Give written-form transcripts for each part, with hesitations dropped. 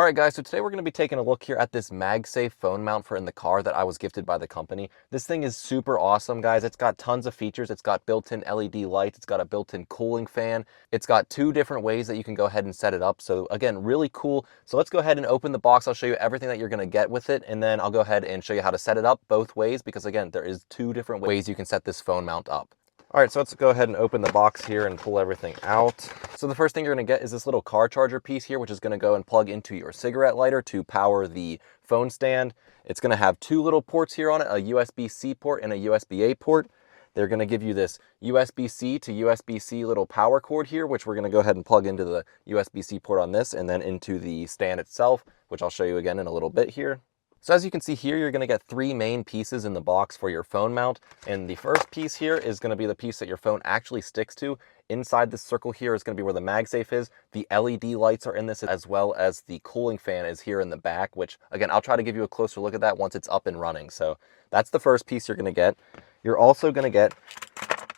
All right, guys, so today we're going to be taking a look here at this MagSafe phone mount for in the car that I was gifted by the company. This thing is super awesome, guys. It's got tons of features. It's got built-in LED lights. It's got a built-in cooling fan. It's got two different ways that you can go ahead and set it up. So again, really cool. So let's go ahead and open the box. I'll show you everything that you're going to get with it, and then I'll go ahead and show you how to set it up both ways because, again, there is two different ways you can set this phone mount up. All right, so let's go ahead and open the box here and pull everything out. So the first thing you're gonna get is this little car charger piece here, which is gonna go and plug into your cigarette lighter to power the phone stand. It's gonna have two little ports here on it, a USB-C port and a USB-A port. They're gonna give you this USB-C to USB-C little power cord here, which we're gonna go ahead and plug into the USB-C port on this and then into the stand itself, which I'll show you again in a little bit here. So as you can see here, you're going to get three main pieces in the box for your phone mount. And the first piece here is going to be the piece that your phone actually sticks to. Inside this circle here is going to be where the MagSafe is. The LED lights are in this, as well as the cooling fan is here in the back, which again, I'll try to give you a closer look at that once it's up and running. So that's the first piece you're going to get. You're also going to get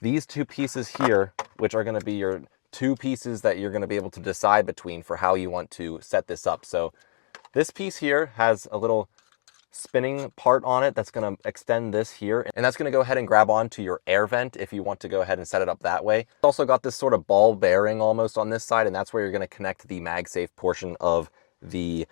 these two pieces here, which are going to be your two pieces that you're going to be able to decide between for how you want to set this up. So this piece here has a little spinning part on it that's going to extend this here, and that's going to go ahead and grab onto your air vent if you want to go ahead and set it up that way. It's also got this sort of ball bearing almost on this side, and that's where you're going to connect the MagSafe portion of the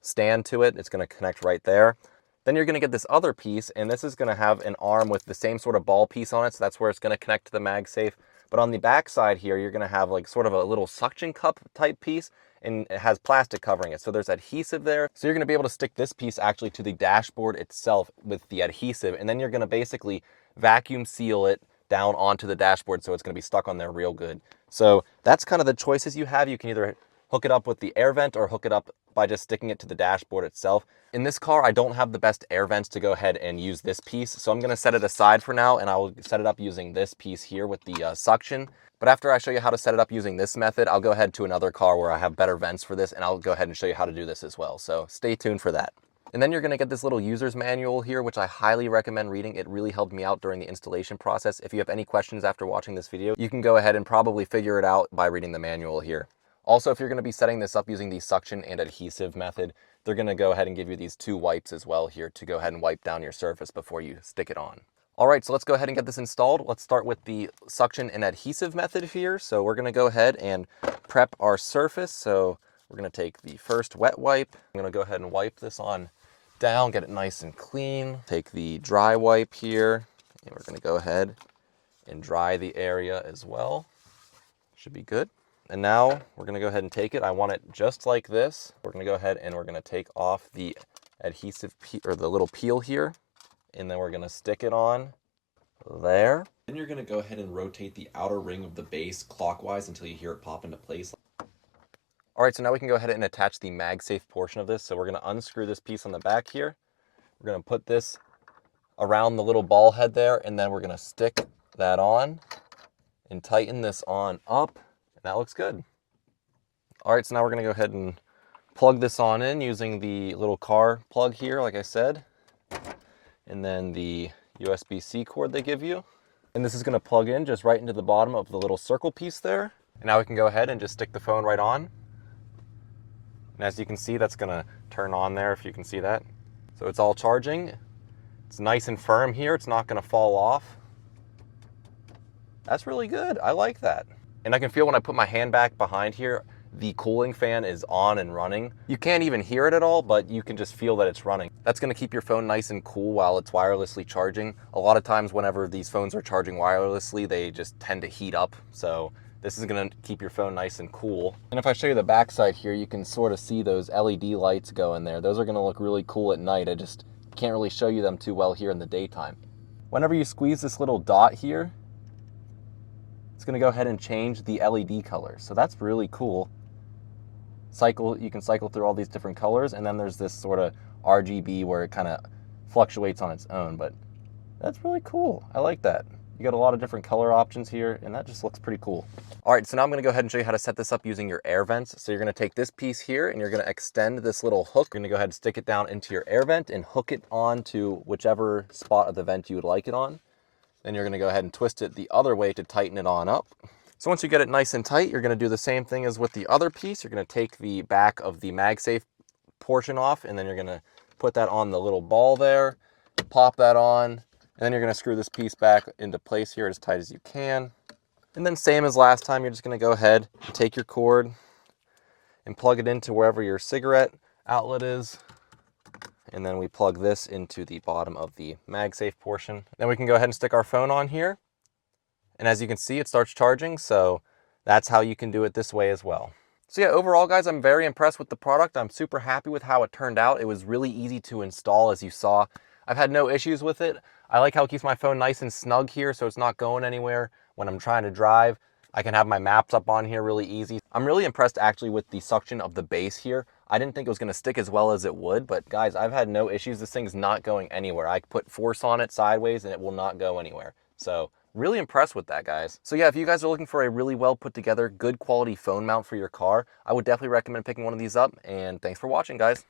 stand to it. It's going to connect right there. Then you're going to get this other piece, and this is going to have an arm with the same sort of ball piece on it, so that's where it's going to connect to the MagSafe. But on the back side here, you're going to have like sort of a little suction cup type piece, and it has plastic covering it. So there's adhesive there. So you're going to be able to stick this piece actually to the dashboard itself with the adhesive, and then you're going to basically vacuum seal it down onto the dashboard so it's going to be stuck on there real good. So that's kind of the choices you have. You can either hook it up with the air vent or hook it up by just sticking it to the dashboard itself. In this car, I don't have the best air vents to go ahead and use this piece, so I'm going to set it aside for now, and I will set it up using this piece here with the suction. But after I show you how to set it up using this method, I'll go ahead to another car where I have better vents for this, and I'll go ahead and show you how to do this as well. So stay tuned for that. And then you're going to get this little user's manual here, which I highly recommend reading. It really helped me out during the installation process. If you have any questions after watching this video, you can go ahead and probably figure it out by reading the manual here. Also, if you're going to be setting this up using the suction and adhesive method, they're going to go ahead and give you these two wipes as well here to go ahead and wipe down your surface before you stick it on. All right, so let's go ahead and get this installed. Let's start with the suction and adhesive method here. So we're going to go ahead and prep our surface. So we're going to take the first wet wipe. I'm going to go ahead and wipe this on down, get it nice and clean. Take the dry wipe here, and we're going to go ahead and dry the area as well. Should be good. And now we're going to go ahead and take it. I want it just like this. We're going to go ahead and we're going to take off the adhesive or the little peel here, and then we're going to stick it on there. Then you're going to go ahead and rotate the outer ring of the base clockwise until you hear it pop into place. All right, so now we can go ahead and attach the MagSafe portion of this. So we're going to unscrew this piece on the back here. We're going to put this around the little ball head there, and then we're going to stick that on and tighten this on up. That looks good. All right, so now we're going to go ahead and plug this on in using the little car plug here, like I said, and then the USB-C cord they give you. And this is going to plug in just right into the bottom of the little circle piece there. And now we can go ahead and just stick the phone right on. And as you can see, that's going to turn on there if you can see that. So it's all charging. It's nice and firm here. It's not going to fall off. That's really good. I like that. And I can feel when I put my hand back behind here, the cooling fan is on and running. You can't even hear it at all, but you can just feel that it's running. That's going to keep your phone nice and cool while it's wirelessly charging. A lot of times whenever these phones are charging wirelessly, they just tend to heat up. So this is going to keep your phone nice and cool. And if I show you the back side here, you can sort of see those LED lights go in there. Those are going to look really cool at night. I just can't really show you them too well here in the daytime. Whenever you squeeze this little dot here, it's going to go ahead and change the LED color. So that's really cool. You can cycle through all these different colors, and then there's this sort of RGB where it kind of fluctuates on its own, but that's really cool. I like that. You got a lot of different color options here, and that just looks pretty cool. All right, so now I'm going to go ahead and show you how to set this up using your air vents. So you're going to take this piece here, and you're going to extend this little hook. You're going to go ahead and stick it down into your air vent and hook it onto whichever spot of the vent you would like it on. Then you're going to go ahead and twist it the other way to tighten it on up. So once you get it nice and tight, you're going to do the same thing as with the other piece. You're going to take the back of the MagSafe portion off, and then you're gonna put that on the little ball there, pop that on, and then you're gonna screw this piece back into place here as tight as you can. And then same as last time, you're just gonna go ahead and take your cord and plug it into wherever your cigarette outlet is. And then we plug this into the bottom of the MagSafe portion. Then we can go ahead and stick our phone on here. And as you can see, it starts charging, so that's how you can do it this way as well. So yeah, overall guys, I'm very impressed with the product. I'm super happy with how it turned out. It was really easy to install, as you saw. I've had no issues with it. I like how it keeps my phone nice and snug here, so it's not going anywhere when I'm trying to drive. I can have my maps up on here really easy. I'm really impressed actually with the suction of the base here. I didn't think it was gonna stick as well as it would, but guys, I've had no issues. This thing's not going anywhere. I put force on it sideways and it will not go anywhere. So really impressed with that, guys. So yeah, if you guys are looking for a really well put together, good quality phone mount for your car, I would definitely recommend picking one of these up, and thanks for watching, guys.